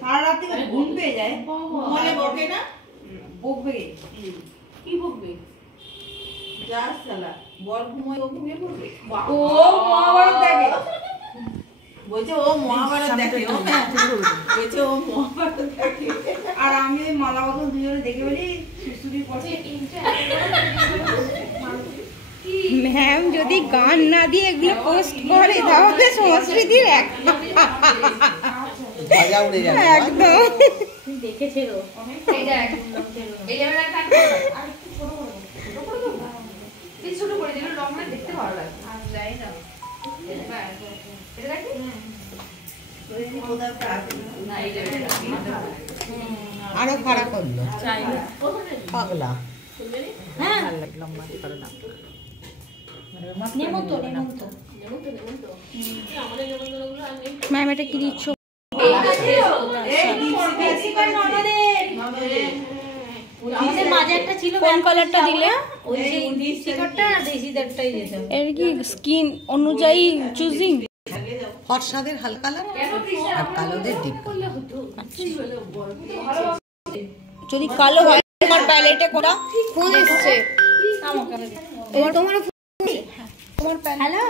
সারা রাত থেকে ঘুম পেয়ে যায় মনে বকে না বকবে কি বকবে যা শালা বল ঘুমিয়ে পড়বে ও মহাভারত দেখে বলছে ও মহাভারত দেখে বলছে ও মহাভারত দেখে আর আমি ওই মালা বদল দুজনে দেখে বলি সুসুরি পড়ছে ম্যাম যদি গান না দিয়ে এগুলো পোস্ট করে তাহলে সংস্কৃতির একদম দেখেছে তো ছোট করে দিল লম্বা দেখতে ভালো লাগে আর যাই না আরো খারাপ করলো পাগলা হ্যাঁ ম্যাম এটা কি দিচ্ছ কোন কালারটা দিলে এর কি স্কিন অনুযায়ী চুজিং ফর্সাদের হালকা কালার আর কালোদের ডিপ কালার যদি কালো হয় তোমার প্যালেটে কোটা ফুল এসেছে তোমার প্যালেট হ্যালো